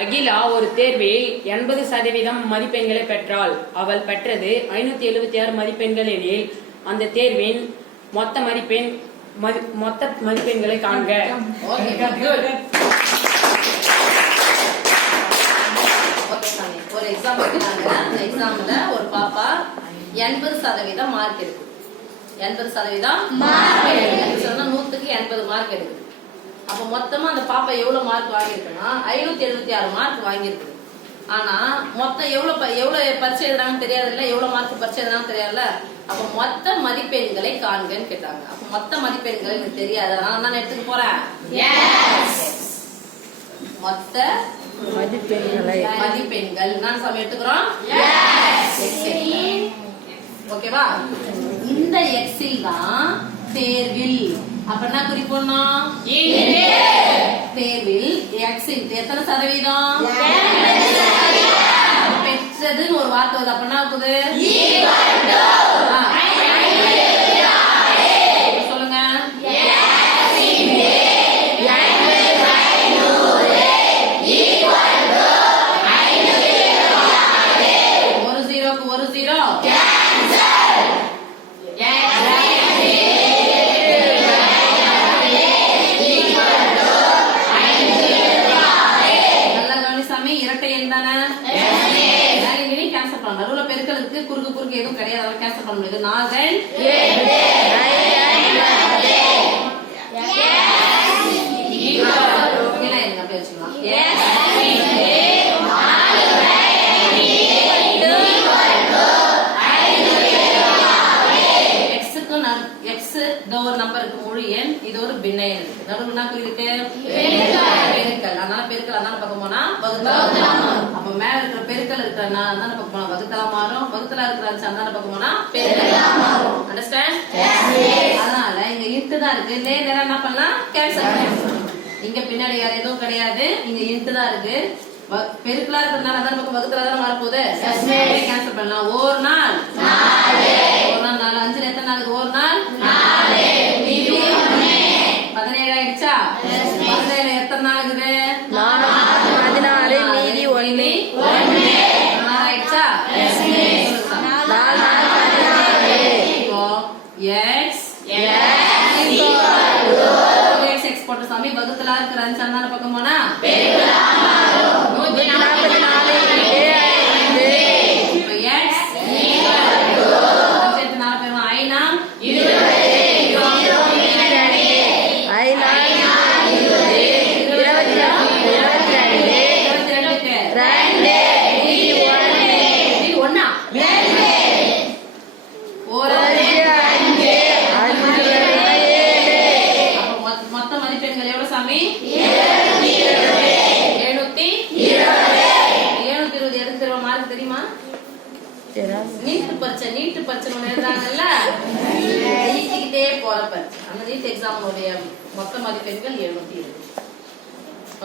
அகிலா ஒரு தேர்வில் 80% மதிப்பெண்களை பெற்றாள். அவள் பெற்றது 576 மதிப்பெண்கள் எனில் அந்த தேர்வின் மொத்த மதிப்பெண்களை காண்க. ஒரு எக்ஸாம் வைக்கிறாங்க. அந்த எக்ஸாம்ல ஒரு பாப்பா 80% மார்க் எடுக்குது. 80% சொன்னா 100க்கு 80 மார்க் எடுக்குது. அப்ப மொத்தமா அந்த பாப்பா எவ்வளவு மார்க் வாங்கியிருக்குன்னா 576 மார்க் வாங்கியிருக்கு. ஆனா மொத்தம் எவ்வளவு பரிசு எழுதுறாங்கன்னு தெரியாதுல்ல, எவ்வளவு மார்க் பரிசு எழுதுறாங்கன்னு தெரியாதுல்ல. அப்ப மொத்த மதிப்பெண்களை காண்கன்னு கேட்டாங்க. அப்ப மொத்த மதிப்பெண்கள் எனக்கு தெரியாது, அதனால நான் எடுத்துக்க போறேன். மொத்த மதிப்பெண்கள் நான் சாமி எடுத்துக்கிறோம். ஓகேவா? இந்த எக்ஸில் தான் தேர்வில். அப்ப என்ன குறிப்போம்? தேர்வில் எக்ஸில் எத்தனை சதவீதம் பெற்றதுன்னு ஒரு வார்த்தை வருது. அப்ப என்ன ஆகுது? சொல்லுங்க. ஒரு ஜீரோக்கு ஒரு ஜீரோ. இரட்டை எண் தானே, கேன்சல் பண்ணலாம். நடுவுல பெருக்கலுக்கு குறுக்கு எதுவும் கிடையாது, கேன்சல் பண்ண முடியாது. 4 அப்படியே வச்சுக்கலாம். ஒரு நம்பருக்கு முழு எண், இது ஒரு பின்ன எண். நடுவுல என்ன குறியிருக்கு? பெருக்கல். அதனால பெருக்கல் அந்தான பக்கம் போனா வகுத்தல். அப்ப மேல இருக்கிற பெருக்கல் இருக்கிற அந்தான பக்கம் போனா வகுத்தலா மாறும், வகுத்தலா இருக்கிற அந்தான பக்கம் போனா பெருக்கலா மாறும். அண்டர்ஸ்டாண்ட்? அதனால இங்க இன்ட் தான் இருக்கு. நேரா என்ன பண்ணலாம்? கேன்சல் பண்ணலாம். இங்க பின்னாடி வேற எதுவும் கிடையாது, இங்க இன்ட் தான் இருக்கு. பெருக்கலா இருக்கிறதுனால அந்தான பக்கம் வகுத்தலா தான் மாறப்போகுது. கேன்சல் பண்ணலாம். ஒரு நாள் 4 5 எத்தனை நாளுக்கு? ஒரு நாள் 17 ஆயிடுச்சா? 17 எத்தனை நாளுக்குது? 14 மீதி 1 ஆயிடுச்சா? எக்ஸ் போட்ட சாமி வகுத்தலா இருக்கிற 5 அந்தான பக்கம் போனா நீட்டு பரிச்சை எழுதுறாங்கல்ல, நீட்டிக்கிட்டே போற பரிச்சை. அந்த நீட் எக்ஸாம் மொத்த மதிப்பெண்கள் 720.